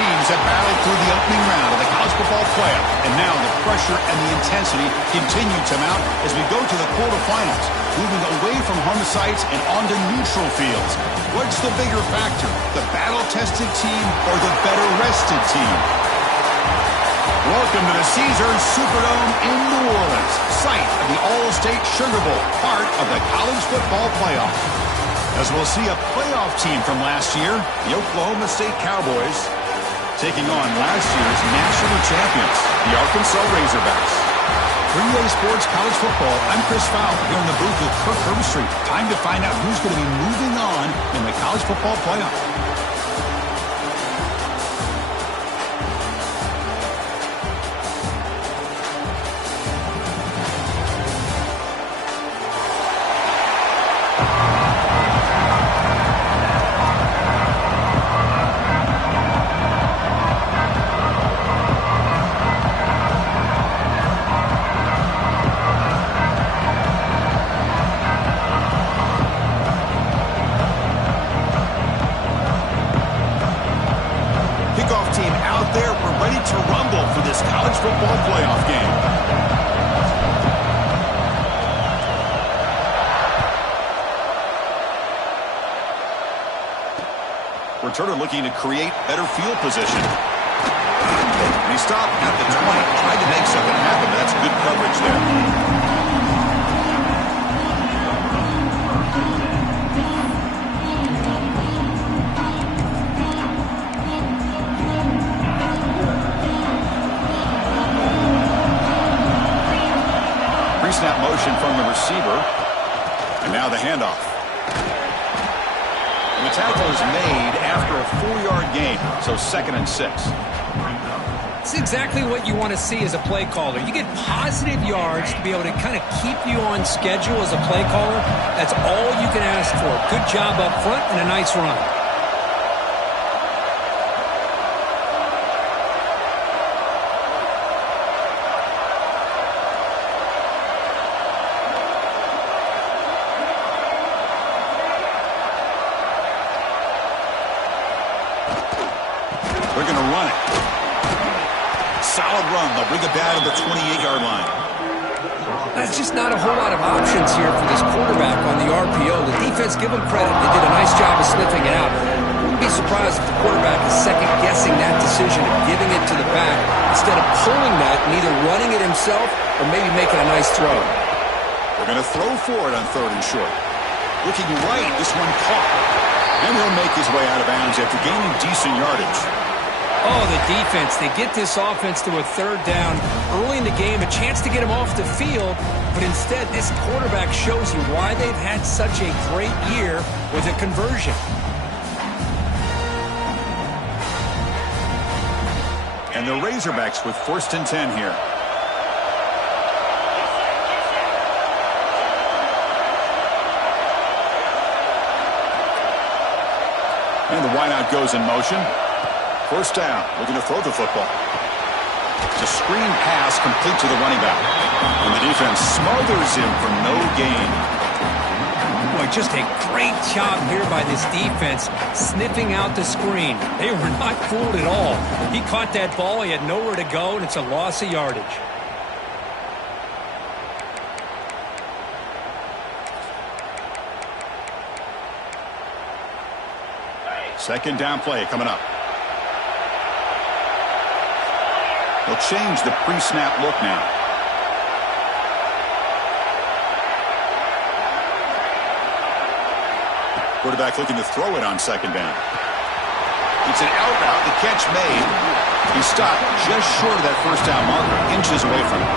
teams have battled through the opening round of the college football playoff, and now the pressure and the intensity continue to mount as we go to the quarterfinals, moving away from home sites and onto neutral fields. What's the bigger factor, the battle-tested team or the better-rested team? Welcome to the Caesars Superdome in New Orleans, site of the All-State Sugar Bowl, part of the college football playoff. As we'll see a playoff team from last year, the Oklahoma State Cowboys, taking on last year's national champions, the Arkansas Razorbacks. 3A Sports College Football, I'm Chris Fowler, here in the booth with Kirk Herbstreit. Time to find out who's going to be moving on in the college football playoff. Returner looking to create better field position. And he stopped at the 20, tried to make something happen, but that's good coverage there. Pre-snap motion from the receiver. And now the handoff. And the tackle is made after a 4-yard gain, so 2nd and 6. It's exactly what you want to see as a play caller. You get positive yards to be able to kind of keep you on schedule as a play caller. That's all you can ask for. Good job up front and a nice run. They're going to run it. Solid run. They'll bring it down to the 28-yard line. That's just not a whole lot of options here for this quarterback on the RPO. The defense, give them credit. They did a nice job of sniffing it out. Wouldn't be surprised if the quarterback is second-guessing that decision of giving it to the back instead of pulling that and either running it himself or maybe making a nice throw. They're going to throw for it on 3rd and short. Looking right, this one caught. And he'll make his way out of bounds after gaining decent yardage. Oh, the defense. They get this offense to a 3rd down early in the game, a chance to get him off the field, but instead this quarterback shows you why they've had such a great year with a conversion. And the Razorbacks with 1st and 10 here. And the wideout goes in motion. 1st down, looking to throw the football. It's a screen pass complete to the running back. And the defense smothers him for no gain. Boy, just a great job here by this defense, sniffing out the screen. They were not fooled at all. He caught that ball, he had nowhere to go, and it's a loss of yardage. Second down play coming up. They'll change the pre-snap look now. Quarterback looking to throw it on 2nd down. It's an out route. The catch made. He stopped just short of that 1st down marker, inches away from it.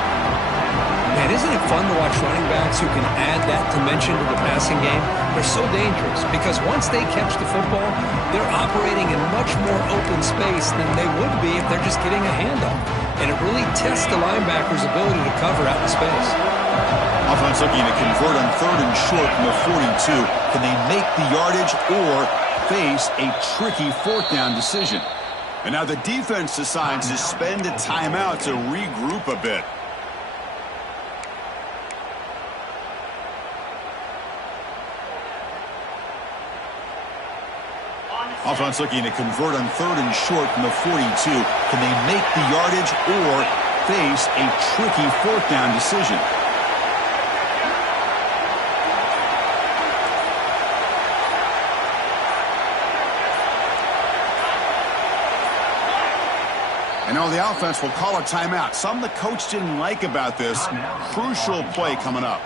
Man, isn't it fun to watch running backs who can add that dimension to the passing game? They're so dangerous because once they catch the football, they're operating in much more open space than they would be if they're just getting a handoff. And it really tests the linebacker's ability to cover out in space. Offense looking to convert on 3rd and short from the 42. Can they make the yardage or face a tricky 4th down decision? And now the defense decides to spend a timeout to regroup a bit. Offense looking to convert on 3rd and short from the 42. Can they make the yardage or face a tricky 4th down decision? And now the offense will call a timeout. Something the coach didn't like about this. Crucial play coming up.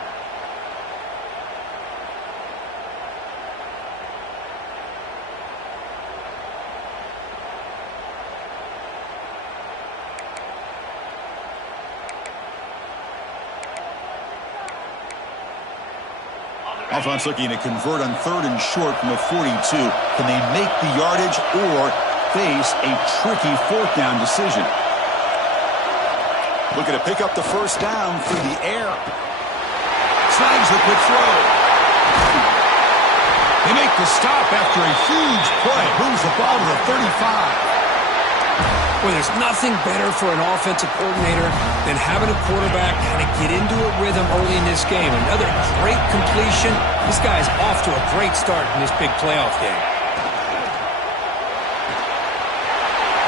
Offense looking to convert on 3rd and short from the 42. Can they make the yardage or face a tricky 4th down decision? Looking to pick up the 1st down through the air. Snags the quick throw. They make the stop after a huge play. Moves the ball to the 35. Well, there's nothing better for an offensive coordinator than having a quarterback kind of get into a rhythm early in this game. Another great completion. This guy's off to a great start in this big playoff game.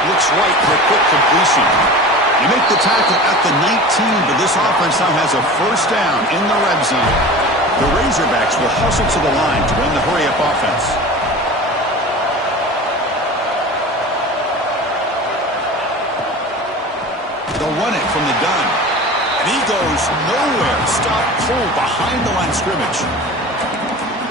Looks right for a quick completion. You make the tackle at the 19, but this offense now has a 1st down in the red zone. The Razorbacks will hustle to the line to run the hurry-up offense. They'll run it from the gun. And he goes nowhere. Stop cold behind the line of scrimmage.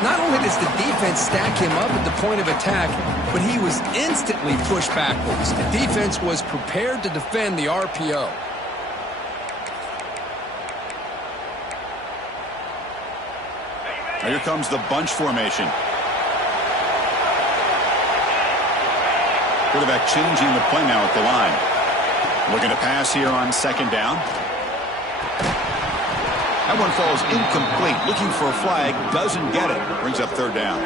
Not only does the defense stack him up at the point of attack, but he was instantly pushed backwards. The defense was prepared to defend the RPO. Now here comes the bunch formation. Quarterback changing the play now at the line. Looking to pass here on 2nd down. That one falls incomplete. Looking for a flag. Doesn't get it. Brings up 3rd down.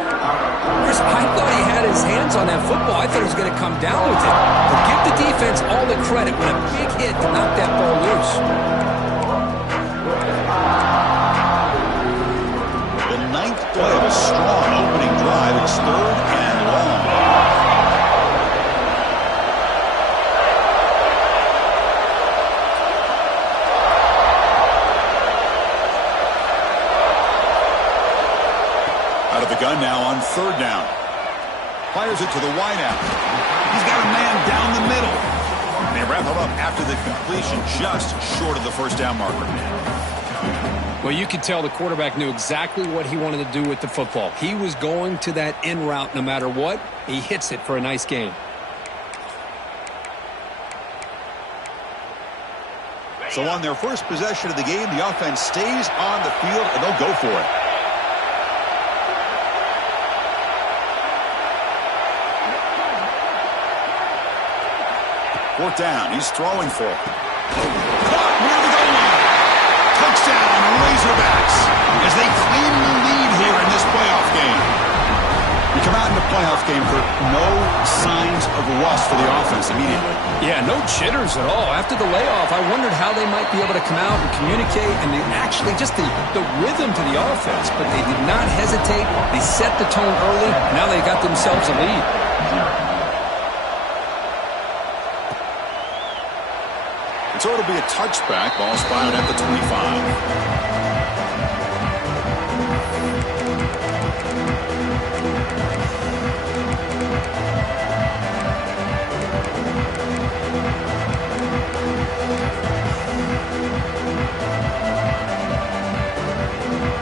Chris, I thought he had his hands on that football. I thought he was going to come down with it. But give the defense all the credit when a big hit to knock that ball loose. The 9th play of a strong opening drive. It's 3rd and long. Out of the gun now on 3rd down. Fires it to the wideout. He's got a man down the middle. And they wrap him up after the completion, just short of the 1st down marker. Well, you could tell the quarterback knew exactly what he wanted to do with the football. He was going to that in route no matter what. He hits it for a nice gain. So on their first possession of the game, the offense stays on the field, and they'll go for it. Fourth down. He's throwing for it. Caught near the goal line. Touchdown, Razorbacks, as they claim the lead here in this playoff game. We come out in the playoff game for no signs of rust for the offense immediately. Yeah, no jitters at all. After the layoff, I wondered how they might be able to come out and communicate and actually just the rhythm to the offense. But they did not hesitate. They set the tone early. Now they got themselves a lead. So it'll be a touchback. Ball spotted at the 25.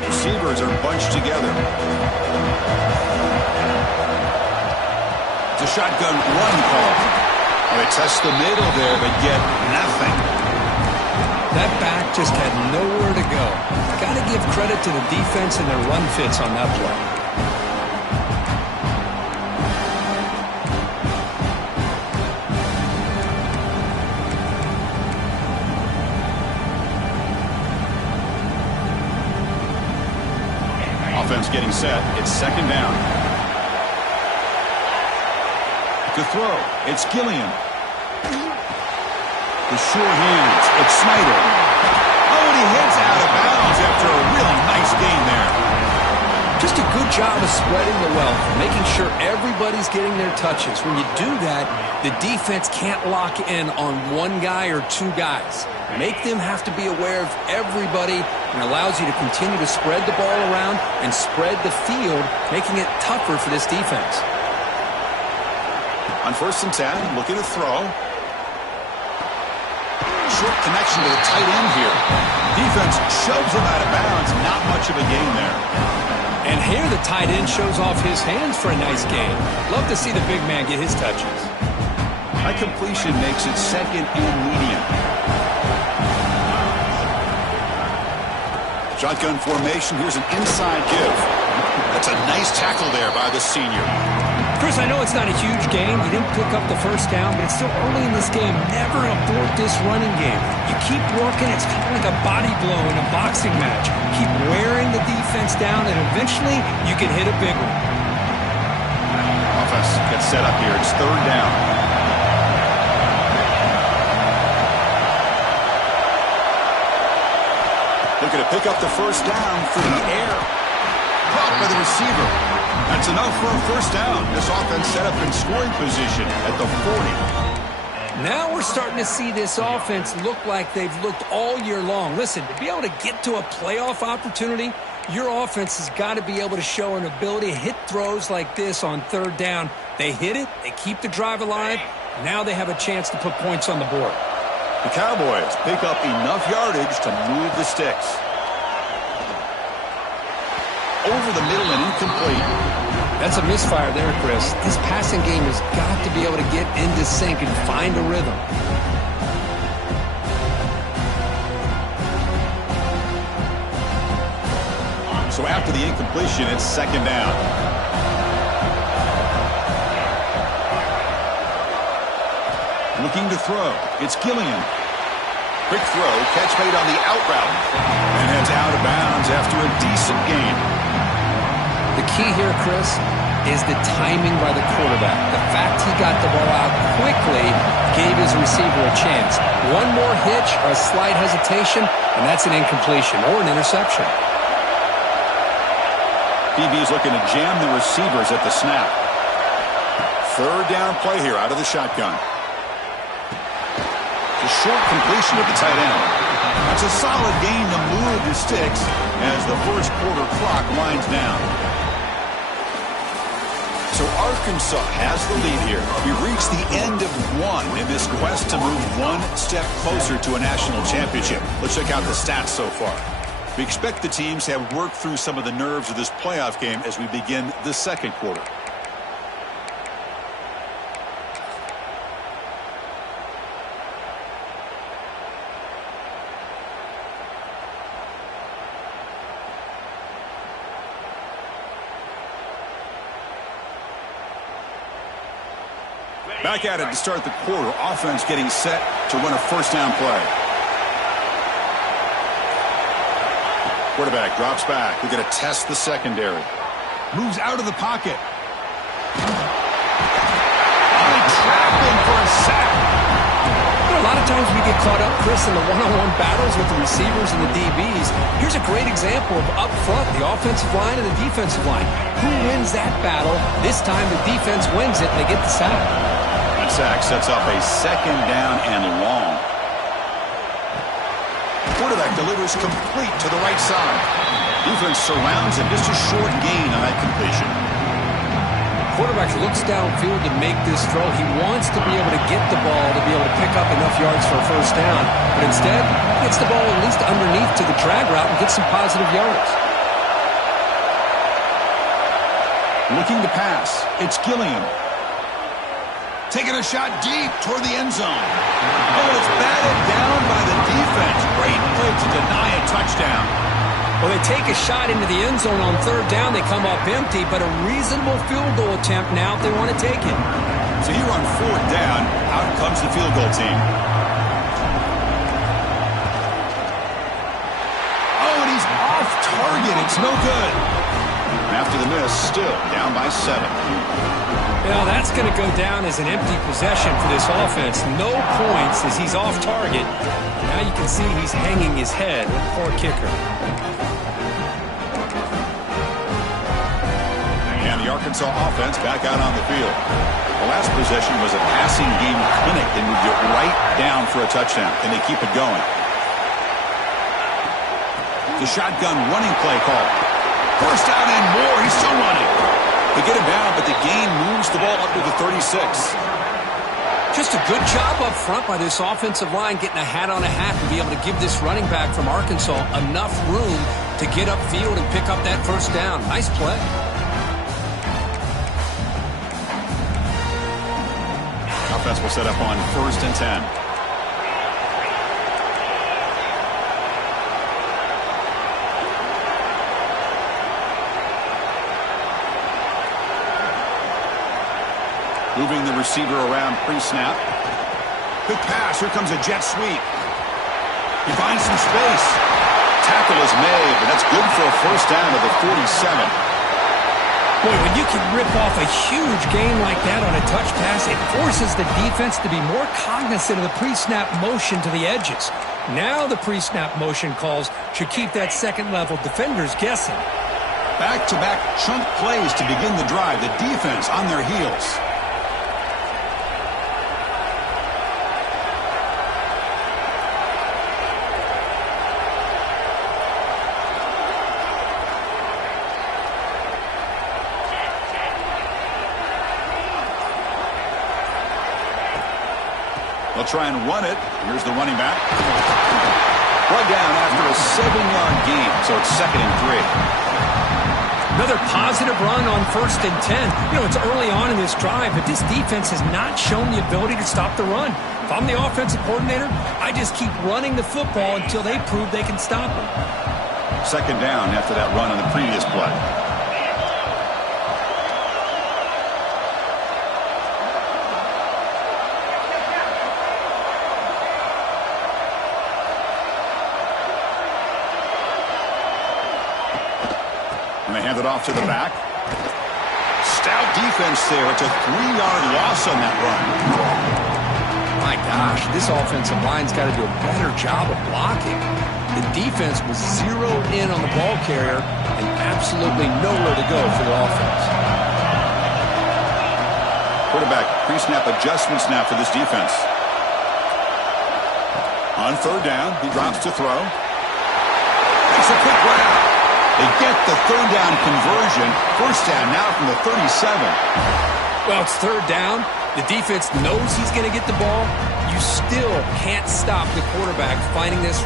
Receivers are bunched together. It's a shotgun run call. They test the middle there, but get nothing. That back just had nowhere to go. Got to give credit to the defense and their run fits on that play. Offense getting set. It's 2nd down. To throw, it's Gillian. The sure hands, it's Snyder. Oh, and he hits out of bounds after a really nice gain there. Just a good job of spreading the wealth, making sure everybody's getting their touches. When you do that, the defense can't lock in on one guy or two guys. Make them have to be aware of everybody, and allows you to continue to spread the ball around and spread the field, making it tougher for this defense. On 1st and 10, looking to throw. Short connection to the tight end here. Defense shoves him out of bounds. Not much of a gain there. And here the tight end shows off his hands for a nice gain. Love to see the big man get his touches. That completion makes it 2nd and medium. Shotgun formation. Here's an inside give. That's a nice tackle there by the senior. Chris, I know it's not a huge game. You didn't pick up the first down, but it's still early in this game. Never abort this running game. You keep working. It's kind of like a body blow in a boxing match. Keep wearing the defense down, and eventually you can hit a big one. Offense gets set up here. It's 3rd down. Looking to pick up the first down through the air. Caught by the receiver. That's enough for a first down. This offense set up in scoring position at the 40. Now we're starting to see this offense look like they've looked all year long. Listen, to be able to get to a playoff opportunity, your offense has got to be able to show an ability to hit throws like this on 3rd down. They hit it. They keep the drive alive. Now they have a chance to put points on the board. The Cowboys pick up enough yardage to move the sticks. Over the middle and incomplete. That's a misfire there, Chris. This passing game has got to be able to get into sync and find a rhythm. So after the incompletion, it's 2nd down. Looking to throw. It's Gilliam. Quick throw. Catch made on the out route. And heads out of bounds after a decent gain. The key here, Chris, is the timing by the quarterback. The fact he got the ball out quickly gave his receiver a chance. One more hitch or a slight hesitation, and that's an incompletion or an interception. DB is looking to jam the receivers at the snap. 3rd down play here out of the shotgun. The short completion of the tight end. That's a solid gain to move the sticks as the first quarter clock winds down. So Arkansas has the lead here. We've reached the end of one in this quest to move one step closer to a national championship. Let's check out the stats so far. We expect the teams to have worked through some of the nerves of this playoff game as we begin the 2nd quarter. Back at it to start the quarter. Offense getting set to run a first down play. Quarterback drops back. We're going to test the secondary. Moves out of the pocket. They trap him for a sack. A lot of times we get caught up, Chris, in the one-on-one battles with the receivers and the DBs. Here's a great example of up front, the offensive line and the defensive line. Who wins that battle? This time the defense wins it and they get the sack. That sack sets up a 2nd down and long. Quarterback delivers complete to the right side. Defense surrounds him. Just a short gain on that completion. Quarterback looks downfield to make this throw. He wants to be able to get the ball to be able to pick up enough yards for a first down. But instead, he gets the ball at least underneath to the drag route and gets some positive yards. Looking to pass. It's Gilliam. Taking a shot deep toward the end zone. Oh, it's batted down by the defense. Great play to deny a touchdown. Well, they take a shot into the end zone on 3rd down. They come up empty, but a reasonable field goal attempt now if they want to take it. So here on 4th down, out comes the field goal team. Oh, and he's off target. It's no good. After the miss, still down by 7. Now that's going to go down as an empty possession for this offense. No points as he's off target. Now you can see he's hanging his head. Poor kicker. Arkansas offense back out on the field. The last possession was a passing game clinic. They moved it right down for a touchdown. Can they keep it going? The shotgun running play call. First down and more. He's still running. They get him down, but the gain moves the ball up to the 36. Just a good job up front by this offensive line, getting a hat on a hat and be able to give this running back from Arkansas enough room to get upfield and pick up that first down. Nice play. Offense will set up on 1st and 10. Moving the receiver around pre-snap. Good pass. Here comes a jet sweep. He finds some space. Tackle is made, but that's good for a first down to the 47. Boy, when you can rip off a huge gain like that on a touch pass, it forces the defense to be more cognizant of the pre-snap motion to the edges. Now the pre-snap motion calls should keep that second-level defenders guessing. Back-to-back chunk plays to begin the drive. The defense on their heels. They'll try and run it. Here's the running back. Brought down after a 7-yard gain, so it's 2nd and 3. Another positive run on 1st and 10. You know, it's early on in this drive, but this defense has not shown the ability to stop the run. If I'm the offensive coordinator, I just keep running the football until they prove they can stop it. 2nd down after that run on the previous play. And they hand it off to the back. Stout defense there. It's a 3-yard loss on that run. My gosh, this offensive line's got to do a better job of blocking. The defense was zeroed in on the ball carrier and absolutely nowhere to go for the offense. Quarterback pre-snap adjustments now for this defense. On 3rd down, he drops to throw. Makes a quick grab. They get the 3rd down conversion. First down now from the 37. Well, it's 3rd down. The defense knows he's going to get the ball. You still can't stop the quarterback finding this.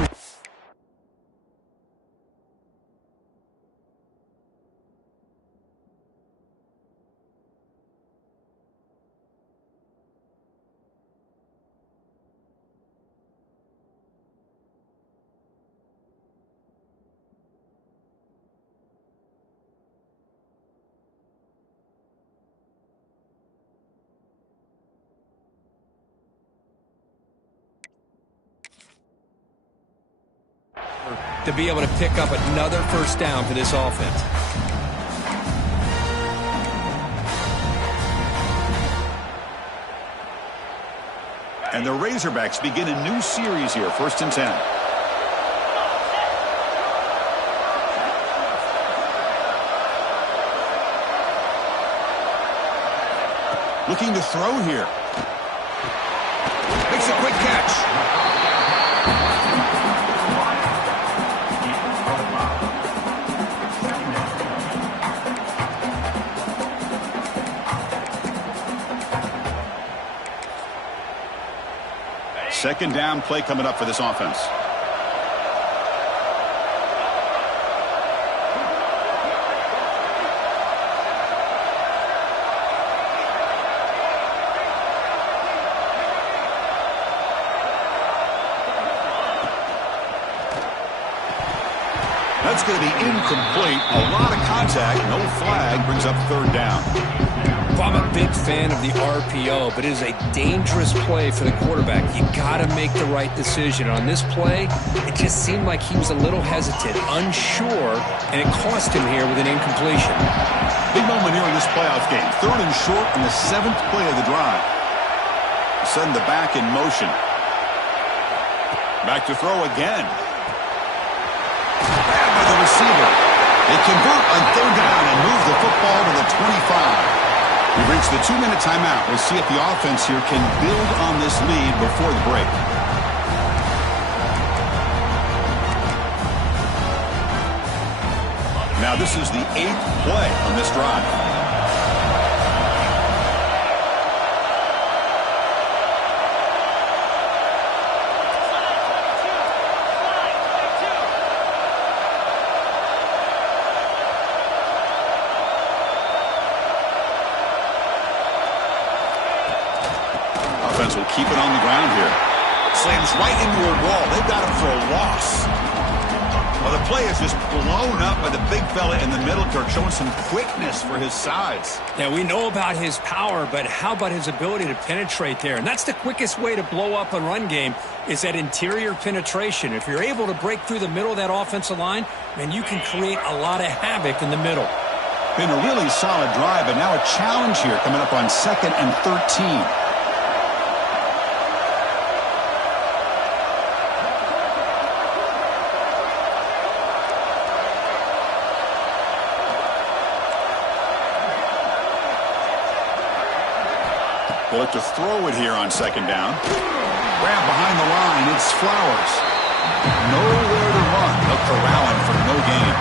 To be able to pick up another first down for this offense. And the Razorbacks begin a new series here, 1st and 10. Looking to throw here. Makes a quick catch. Second down play coming up for this offense. That's going to be incomplete. A lot of contact. No flag. Brings up 3rd down. Well, I'm a big fan of the RPO, but it is a dangerous play for the quarterback. You got to make the right decision. On this play, it just seemed like he was a little hesitant, unsure, and it cost him here with an incompletion. Big moment here in this playoff game. 3rd and short in the 7th play of the drive. Send the back in motion. Back to throw again. Bad by the receiver. They convert on third down and move the football to the 25. We've reached the 2-minute timeout. We'll see if the offense here can build on this lead before the break. Now this is the 8th play on this drive. Offense will keep it on the ground here. Slams right into a wall. They've got him for a loss. Well, the play is just blown up by the big fella in the middle, Kirk, showing some quickness for his size. Yeah, we know about his power, but how about his ability to penetrate there? And that's the quickest way to blow up a run game is that interior penetration. If you're able to break through the middle of that offensive line, then you can create a lot of havoc in the middle. Been a really solid drive, but now a challenge here coming up on 2nd and 13. They look to throw it here on 2nd down. Grab behind the line. It's Flowers. Nowhere to run. They'll corral him for no gain.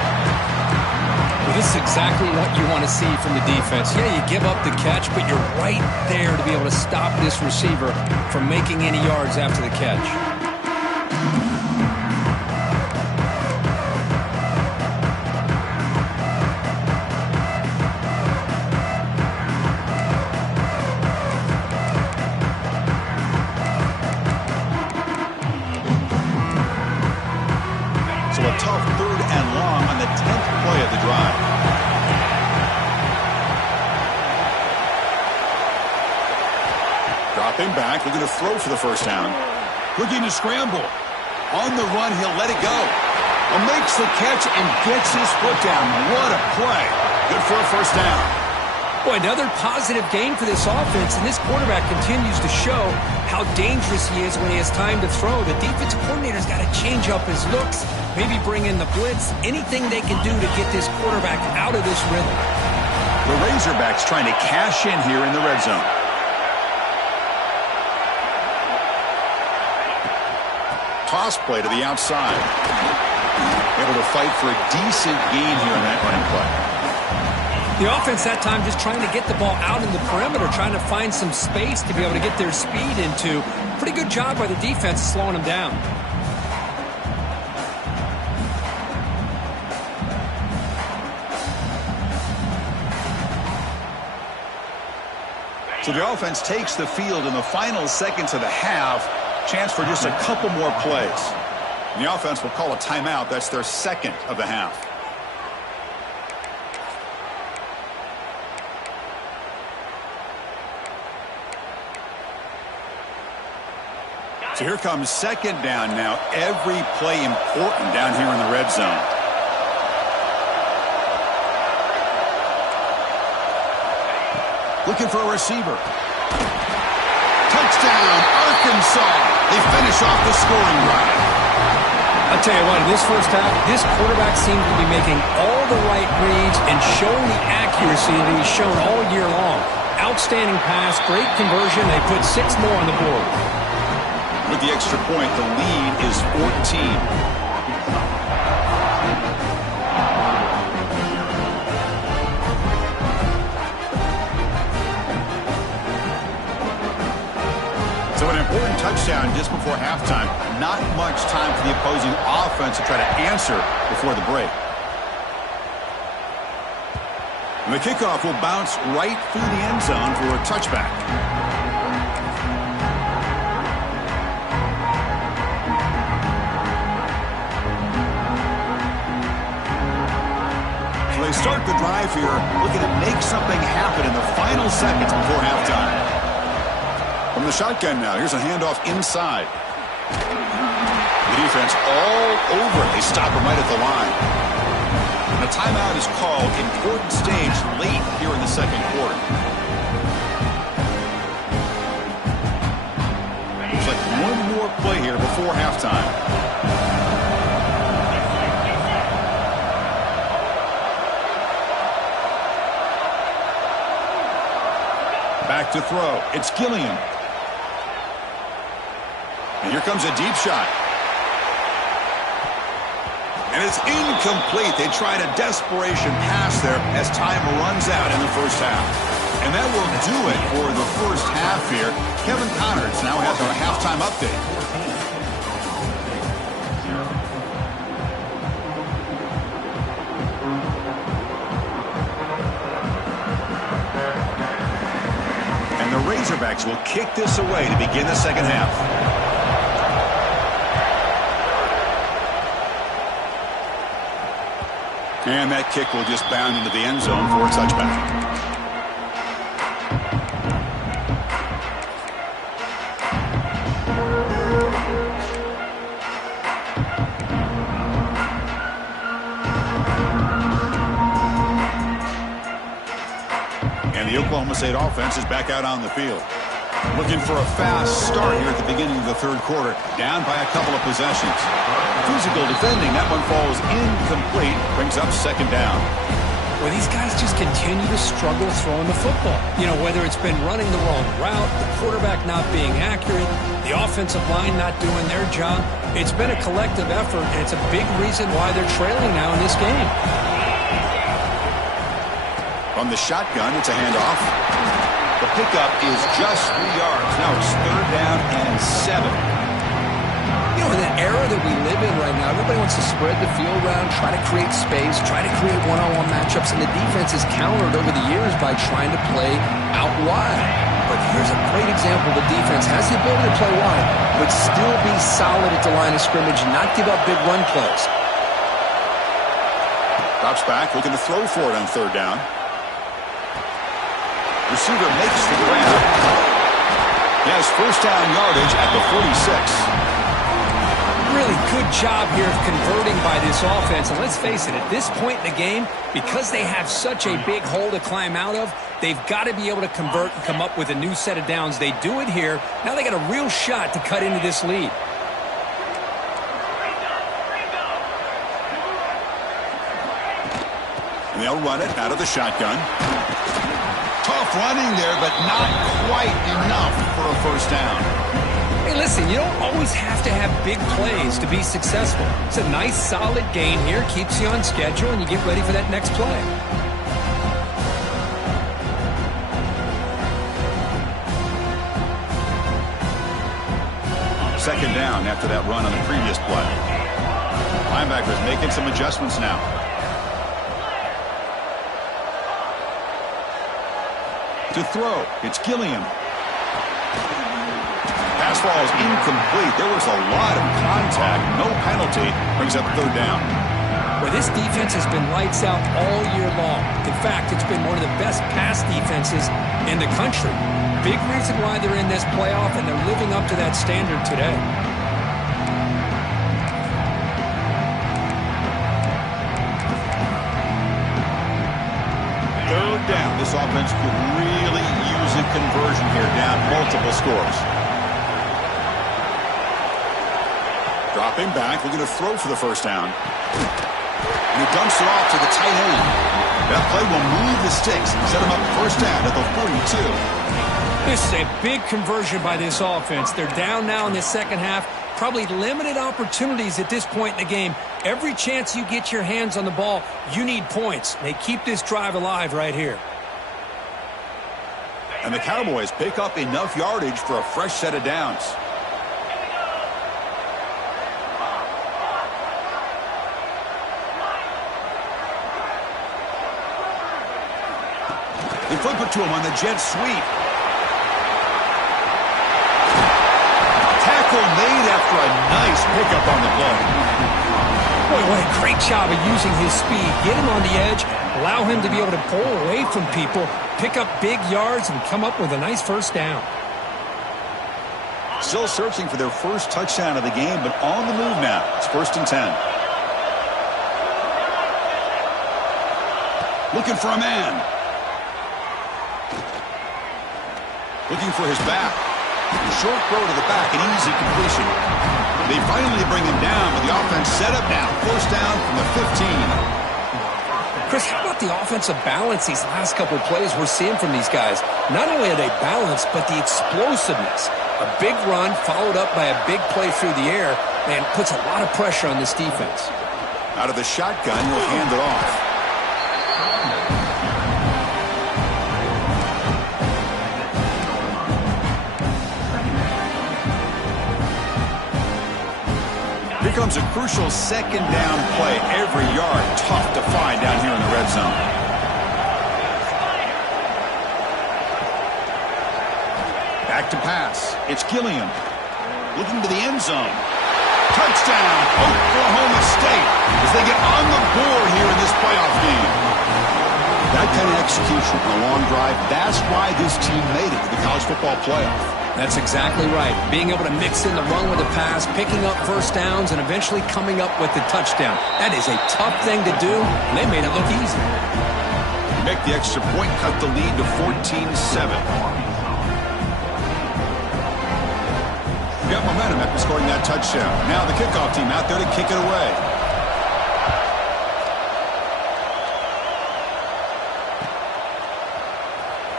Well, this is exactly what you want to see from the defense. Yeah, you give up the catch, but you're right there to be able to stop this receiver from making any yards after the catch. Back, looking to throw for the first down. Looking to scramble. On the run, he'll let it go. Well, makes the catch and gets his foot down. What a play. Good for a first down. Boy, another positive gain for this offense, and this quarterback continues to show how dangerous he is when he has time to throw. The defensive coordinator's got to change up his looks, maybe bring in the blitz, anything they can do to get this quarterback out of this rhythm. The Razorbacks trying to cash in here in the red zone. Toss play to the outside. Able to fight for a decent gain here in that running play. The offense that time just trying to get the ball out in the perimeter, trying to find some space to be able to get their speed into. Pretty good job by the defense slowing them down. So the offense takes the field in the final seconds of the half. Chance for just a couple more plays. And the offense will call a timeout. That's their 2nd of the half. So here comes 2nd down now. Every play important down here in the red zone. Looking for a receiver. Touchdown, Arkansas. They finish off the scoring drive. I'll tell you what, in this first half, this quarterback seemed to be making all the right reads and showing the accuracy that he's shown all year long. Outstanding pass, great conversion. They put 6 more on the board. With the extra point, the lead is 14. So an important touchdown just before halftime. Not much time for the opposing offense to try to answer before the break. And the kickoff will bounce right through the end zone for a touchback. So they start the drive here, looking to make something happen in the final seconds before halftime. From the shotgun now, here's a handoff inside. The defense all over it. They stop him right at the line. And a timeout is called. Important stage late here in the 2nd quarter. Looks like one more play here before halftime. To throw, it's Gilliam. And here comes a deep shot. And it's incomplete. They tried a desperation pass there as time runs out in the first half. And that will do it for the first half here. Kevin Connors now has our halftime update. And the Razorbacks will kick this away to begin the second half. And that kick will just bound into the end zone for a touchback. And the Oklahoma State offense is back out on the field. Looking for a fast start here at the beginning of the third quarter. Down by a couple of possessions. Physical defending. That one falls incomplete. Brings up second down. Well, these guys just continue to struggle throwing the football. You know, whether it's been running the wrong route, the quarterback not being accurate, the offensive line not doing their job. It's been a collective effort, and it's a big reason why they're trailing now in this game. From the shotgun, it's a handoff. The pickup is just 3 yards. Now it's third down and 7. You know, in the era that we live in right now, everybody wants to spread the field around, try to create space, try to create one-on-one matchups, and the defense is countered over the years by trying to play out wide. But here's a great example. The defense has the ability to play wide, but still be solid at the line of scrimmage and not give up big run plays. Drops back, looking to throw for it on third down. Receiver makes the grab. He has first down yardage at the 46. Really good job here of converting by this offense. And let's face it, at this point in the game, because they have such a big hole to climb out of, they've got to be able to convert and come up with a new set of downs. They do it here. Now they got a real shot to cut into this lead. And they'll run it out of the shotgun. Tough running there, but not quite enough for a first down. Hey, listen, you don't always have to have big plays to be successful. It's a nice, solid gain here. Keeps you on schedule, and you get ready for that next play. Second down after that run on the previous play. Linebackers making some adjustments now. To throw, it's Gilliam. Pass ball is incomplete. There was a lot of contact. No penalty. Brings up third down. Well, this defense has been lights out all year long. In fact, it's been one of the best pass defenses in the country. Big reason why they're in this playoff, and they're living up to that standard today. Third down. This offense could really use a conversion here, down multiple scores. Dropping back, looking to throw for the first down. And he dumps it off to the tight end. That play will move the sticks and set him up first down at the 42. This is a big conversion by this offense. They're down now in the second half. Probably limited opportunities at this point in the game. Every chance you get your hands on the ball, you need points. They keep this drive alive right here. And the Cowboys pick up enough yardage for a fresh set of downs. They flip it to him on the jet sweep. Tackle made after a nice pickup on the play. Boy, what a great job of using his speed. Get him on the edge, allow him to be able to pull away from people, pick up big yards, and come up with a nice first down. Still searching for their first touchdown of the game, but on the move now. It's first and 10. Looking for a man. Looking for his back. Short throw to the back, an easy completion. They finally bring him down, but the offense set up now. First down from the 15. Chris, how about the offensive balance these last couple of plays we're seeing from these guys? Not only are they balanced, but the explosiveness. A big run followed up by a big play through the air, man, puts a lot of pressure on this defense. Out of the shotgun, he'll hand it off. Here comes a crucial second down play. Every yard tough to find down here in the red zone. Back to pass. It's Gilliam. Looking to the end zone. Touchdown, Oklahoma State, as they get on the board here in this playoff game. That kind of execution on a long drive, that's why this team made it to the college football playoff. That's exactly right. Being able to mix in the run with the pass, picking up first downs, and eventually coming up with the touchdown. That is a tough thing to do, and they made it look easy. Make the extra point, cut the lead to 14-7. Got momentum after scoring that touchdown. Now the kickoff team out there to kick it away.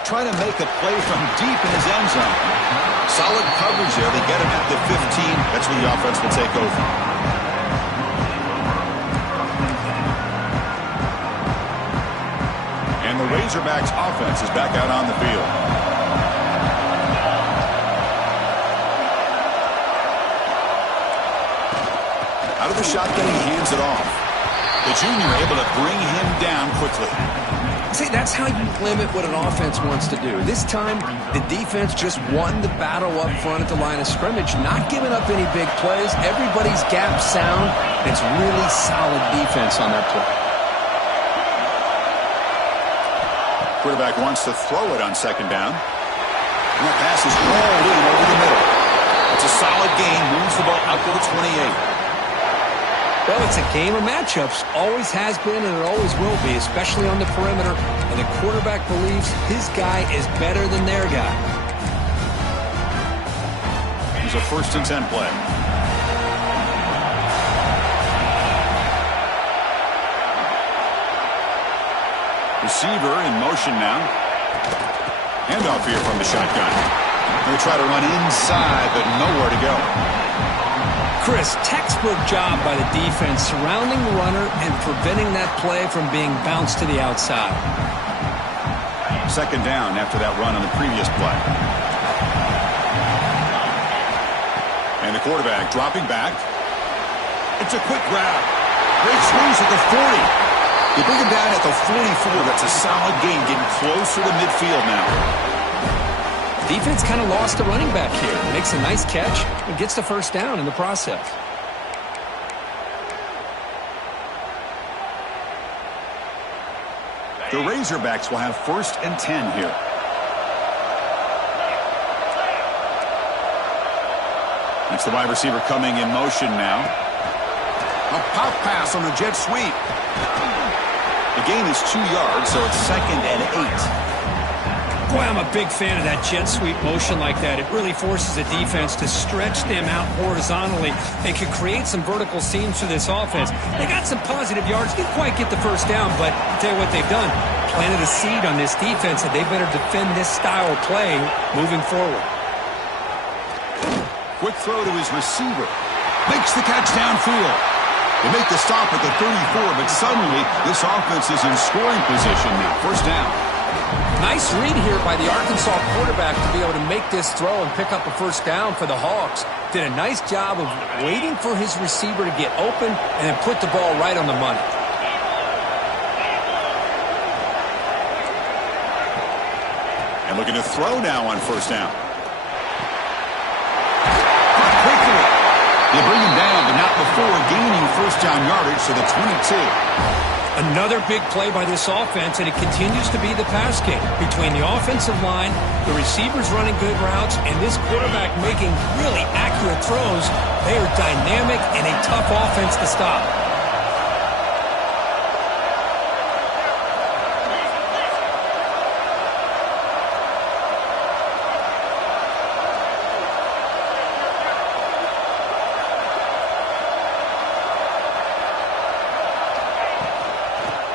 Trying to make a play from deep in his end zone. Solid coverage there. They get him at the 15. That's where the offense will take over. And the Razorbacks offense is back out on the field. Out of the shotgun, he hands it off. The junior able to bring him down quickly. See, that's how you limit what an offense wants to do. This time, the defense just won the battle up front at the line of scrimmage, not giving up any big plays. Everybody's gap sound. It's really solid defense on that play. Quarterback wants to throw it on second down. And that pass is rolled in over the middle. It's a solid gain. Moves the ball out to the 28. Well, it's a game of matchups. Always has been and it always will be, especially on the perimeter. And the quarterback believes his guy is better than their guy. Here's a 1st and 10 play. Receiver in motion now. Handoff here from the shotgun. They try to run inside, but nowhere to go. Chris, textbook job by the defense surrounding the runner and preventing that play from being bounced to the outside. Second down after that run on the previous play. And the quarterback dropping back. It's a quick grab. Great swings at the 40. They bring him down at the 44. That's a solid gain, getting closer to midfield now. Defense kind of lost a running back here. Makes a nice catch and gets the first down in the process. The Razorbacks will have 1st and 10 here. That's the wide receiver coming in motion now. A pop pass on the jet sweep. The gain is 2 yards, so it's 2nd and 8. Boy, I'm a big fan of that jet sweep motion like that. It really forces the defense to stretch them out horizontally. They can create some vertical seams for this offense. They got some positive yards. Didn't quite get the first down, but I'll tell you what they've done. Planted a seed on this defense that they better defend this style of play moving forward. Quick throw to his receiver. Makes the catch downfield. They make the stop at the 34, but suddenly this offense is in scoring position now. 1st down. Nice read here by the Arkansas quarterback to be able to make this throw and pick up a first down for the Hawks. Did a nice job of waiting for his receiver to get open and then put the ball right on the money. And looking to throw now on 1st down. Caught quickly. They bring him down, but not before gaining 1st down yardage to the 22. Another big play by this offense, and it continues to be the pass game. Between the offensive line, the receivers running good routes, and this quarterback making really accurate throws, they are dynamic and a tough offense to stop.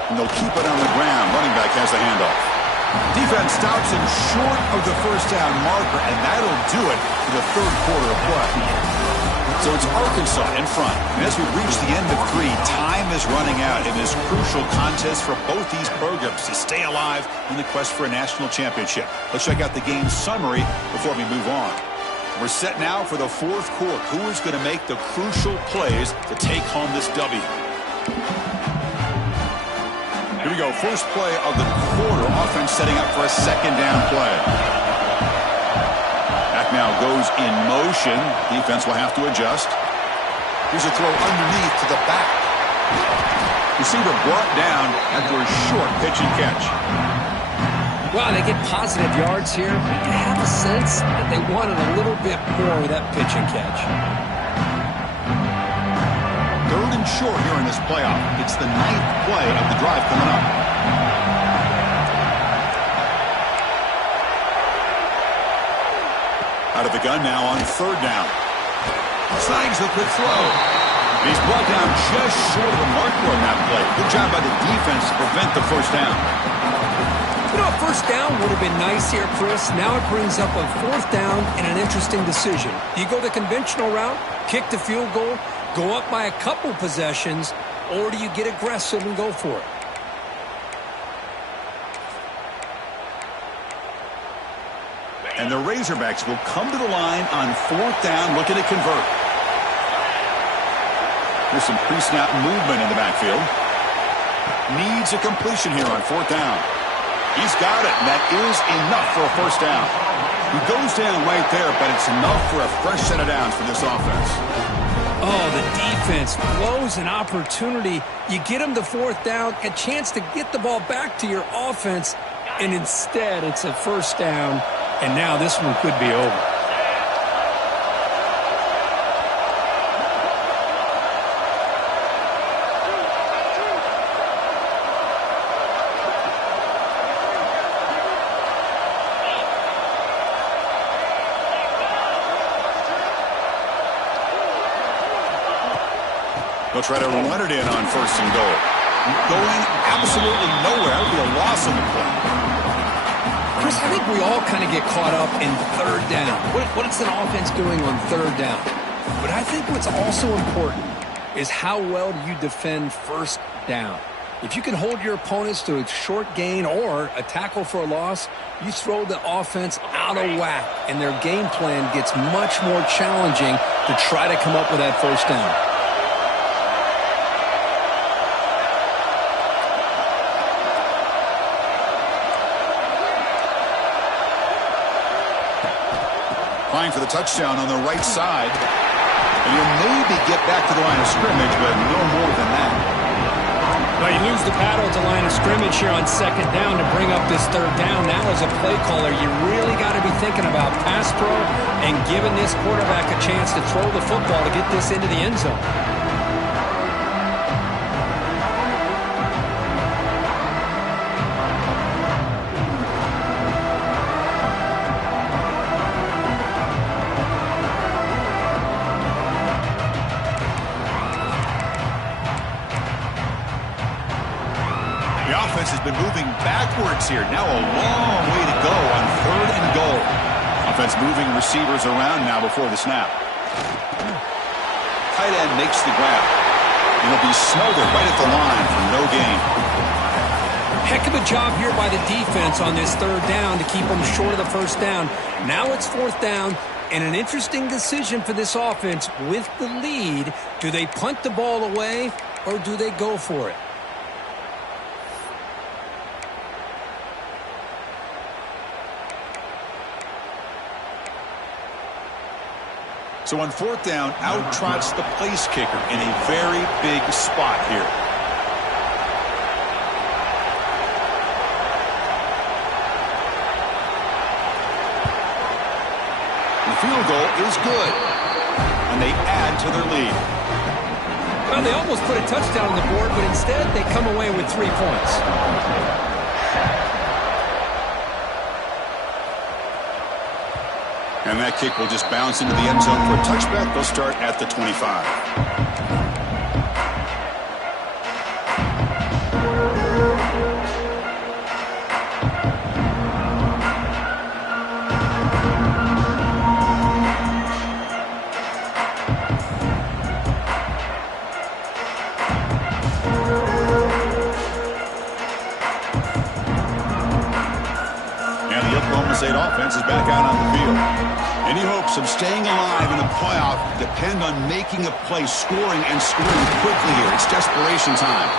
And they'll keep it on the ground. Running back has the handoff. Defense stops him short of the first down marker, and that'll do it for the third quarter of play. So it's Arkansas in front. And as we reach the end of 3, time is running out in this crucial contest for both these programs to stay alive in the quest for a national championship. Let's check out the game summary before we move on. We're set now for the fourth quarter. Who is going to make the crucial plays to take home this W? Here we go. First play of the quarter. Offense setting up for a second down play. Back now goes in motion. Defense will have to adjust. Here's a throw underneath to the back. Receiver brought down after a short pitch and catch. Well, they get positive yards here. I have a sense that they wanted a little bit more with that pitch and catch. Third and short here in this playoff. It's the 9th play of the drive coming up. Out of the gun now on third down. Slangs the quick throw. He's brought down just short of the marker on that play. Good job by the defense to prevent the first down. You know, a first down would have been nice here, Chris. Now it brings up a fourth down and an interesting decision. Do you go the conventional route, kick the field goal, go up by a couple possessions, or do you get aggressive and go for it? And the Razorbacks will come to the line on fourth down, looking to convert. There's some pre-snap movement in the backfield. Needs a completion here on fourth down. He's got it, and that is enough for a first down. He goes down right there, but it's enough for a fresh set of downs for this offense. Oh, the defense blows an opportunity. You get them to fourth down, a chance to get the ball back to your offense, and instead it's a first down, and now this one could be over. They'll try to run it in on first and goal. Going absolutely nowhere. That would be a loss on the play. Chris, I think we all kind of get caught up in third down. What is an offense doing on third down? But I think what's also important is how well do you defend first down. If you can hold your opponents to a short gain or a tackle for a loss, you throw the offense out of whack, and their game plan gets much more challenging to try to come up with that first down. Trying for the touchdown on the right side. And he'll maybe get back to the line of scrimmage, but no more than that. Well, you lose the battle at the line of scrimmage here on second down to bring up this third down. Now as a play caller, you really got to be thinking about pass pro and giving this quarterback a chance to throw the football to get this into the end zone. The offense has been moving backwards here. Now a long way to go on third and goal. Offense moving receivers around now before the snap. Tight end makes the grab. And he'll be smothered right at the line for no gain. Heck of a job here by the defense on this third down to keep them short of the first down. Now it's fourth down, and an interesting decision for this offense with the lead. Do they punt the ball away, or do they go for it? So on fourth down, out trots the place kicker in a very big spot here. The field goal is good, and they add to their lead. Well, they almost put a touchdown on the board, but instead they come away with 3 points. And that kick will just bounce into the end zone for a touchback. They'll start at the 25. offense is back out on the field. Any hopes of staying alive in a playoff depend on making a play, scoring and scoring quickly here. It's desperation time.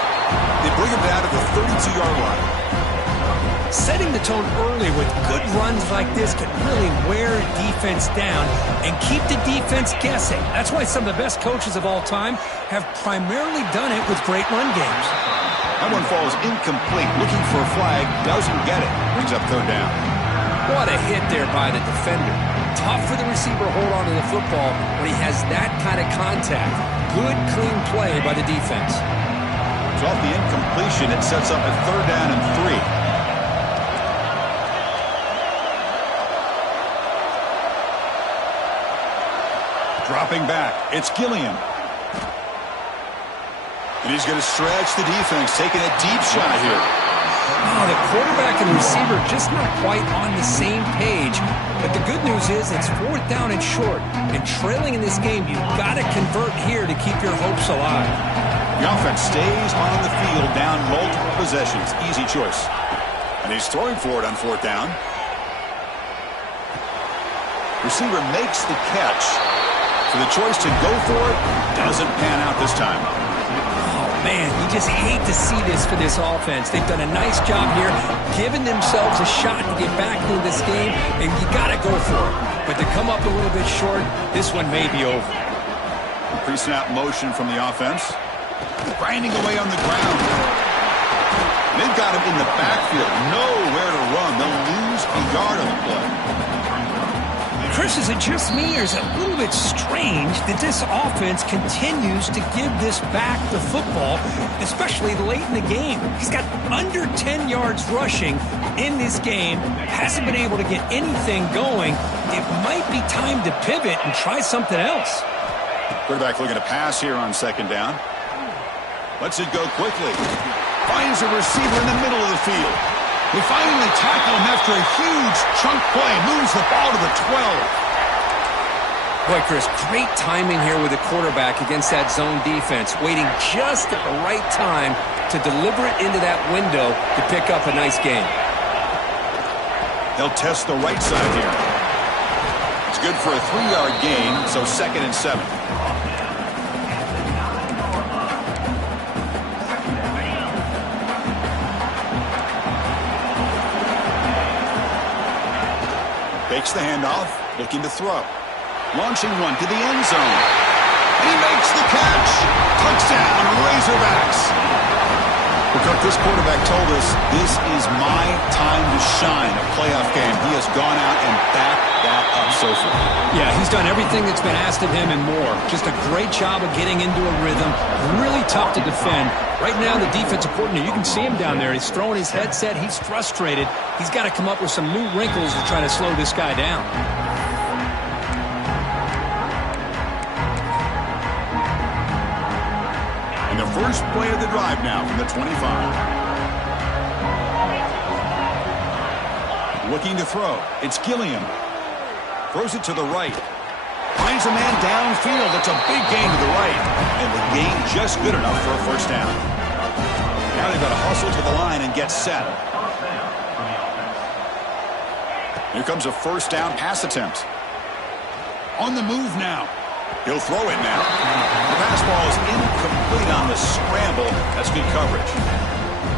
They bring him down to the 32-yard line. Setting the tone early with good runs like this can really wear a defense down and keep the defense guessing. That's why some of the best coaches of all time have primarily done it with great run games. That one falls incomplete. Looking for a flag, doesn't get it. Brings up third down. What a hit there by the defender. Tough for the receiver to hold on to the football when he has that kind of contact. Good, clean play by the defense. So off the incompletion, it sets up a third down and 3. Dropping back, it's Gilliam. And he's going to stretch the defense, taking a deep shot here. Oh, the quarterback and the receiver just not quite on the same page. But the good news is it's fourth down and short. And trailing in this game, you've got to convert here to keep your hopes alive. The offense stays on the field down multiple possessions. Easy choice. And he's throwing for it on fourth down. Receiver makes the catch. So the choice to go for it doesn't pan out this time. Man, you just hate to see this for this offense. They've done a nice job here, giving themselves a shot to get back into this game, and you got to go for it. But to come up a little bit short, this one may be over. Pre-snap motion from the offense. Grinding away on the ground. They've got him in the backfield. Nowhere to run. They'll lose a yard on the play. Chris, is it just me, or is it a little bit strange that this offense continues to give this back the football, especially late in the game? He's got under 10 yards rushing in this game, hasn't been able to get anything going. It might be time to pivot and try something else. Quarterback looking to pass here on second down. Lets it go quickly. Finds a receiver in the middle of the field. They finally tackle him after a huge chunk play. Moves the ball to the 12. Boy, Chris, great timing here with the quarterback against that zone defense. Waiting just at the right time to deliver it into that window to pick up a nice gain. They'll test the right side here. It's good for a 3-yard gain, so 2nd and 7. Takes the handoff, looking to throw. Launching one to the end zone. And he makes the catch. Touchdown, Razorbacks. Well, Cook, this quarterback told us this is my time to shine, a playoff game. He has gone out and backed that up so far. Yeah, he's done everything that's been asked of him and more. Just a great job of getting into a rhythm. Really tough to defend. Right now, the defensive coordinator, you can see him down there. He's throwing his headset. He's frustrated. He's got to come up with some new wrinkles to try to slow this guy down. And the first play of the drive now from the 25. Looking to throw. It's Gilliam. Throws it to the right. Finds a man downfield. It's a big gain to the right. And the gain just good enough for a first down. Now they've got to hustle to the line and get set. Here comes a first down pass attempt. On the move now. He'll throw it now. The pass ball is incomplete on the scramble. That's good coverage.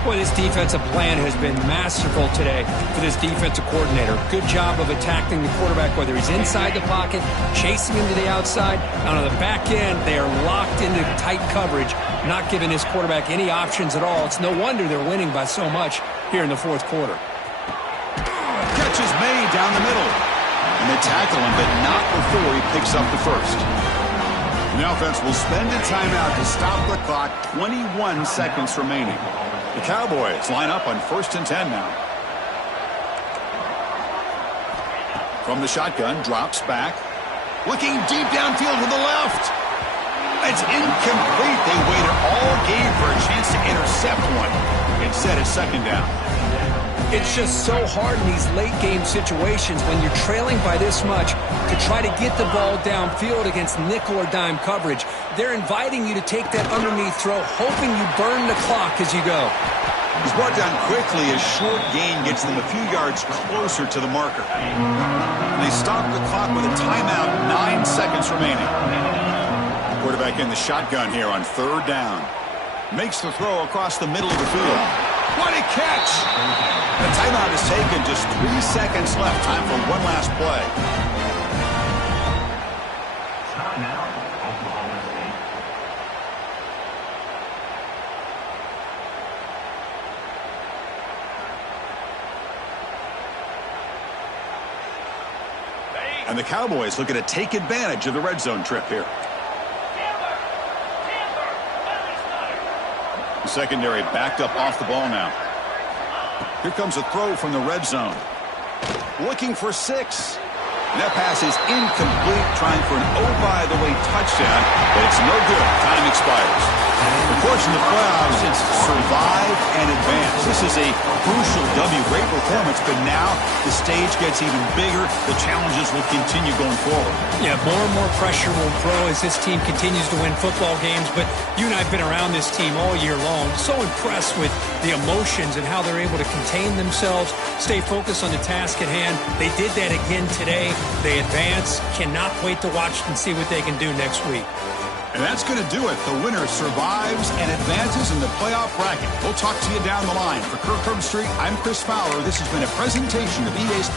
Boy, this defensive plan has been masterful today for this defensive coordinator. Good job of attacking the quarterback, whether he's inside the pocket, chasing him to the outside. And on the back end, they are locked into tight coverage, not giving this quarterback any options at all. It's no wonder they're winning by so much here in the fourth quarter. Catch is made down the middle. And they tackle him, but not before he picks up the first. The offense will spend a timeout to stop the clock. 21 seconds remaining. The Cowboys line up on 1st and 10 now. From the shotgun, drops back. Looking deep downfield to the left. It's incomplete. They waited all game for a chance to intercept one. Instead, it's 2nd down. It's just so hard in these late game situations when you're trailing by this much to try to get the ball downfield against nickel or dime coverage. They're inviting you to take that underneath throw, hoping you burn the clock as you go. He's brought down quickly. A short gain gets them a few yards closer to the marker. And they stop the clock with a timeout, 9 seconds remaining. Quarterback in the shotgun here on 3rd down. Makes the throw across the middle of the field. What a catch! The timeout is taken. Just 3 seconds left. Time for one last play. And the Cowboys looking to take advantage of the red zone trip here. The secondary backed up off the ball now. Here comes a throw from the red zone. Looking for 6. And that pass is incomplete, trying for an oh-by-the-way touchdown, but it's no good. Time expires. Of course, in the playoffs, it's survive and advance. This is a crucial W. Great performance, but now the stage gets even bigger. The challenges will continue going forward. Yeah, more and more pressure will grow as this team continues to win football games, but you and I have been around this team all year long. So impressed with the emotions and how they're able to contain themselves, stay focused on the task at hand. They did that again today. They advance. Cannot wait to watch and see what they can do next week. And that's going to do it. The winner survives and advances in the playoff bracket. We'll talk to you down the line. For Kirk Herbstreit, I'm Chris Fowler. This has been a presentation of EA's...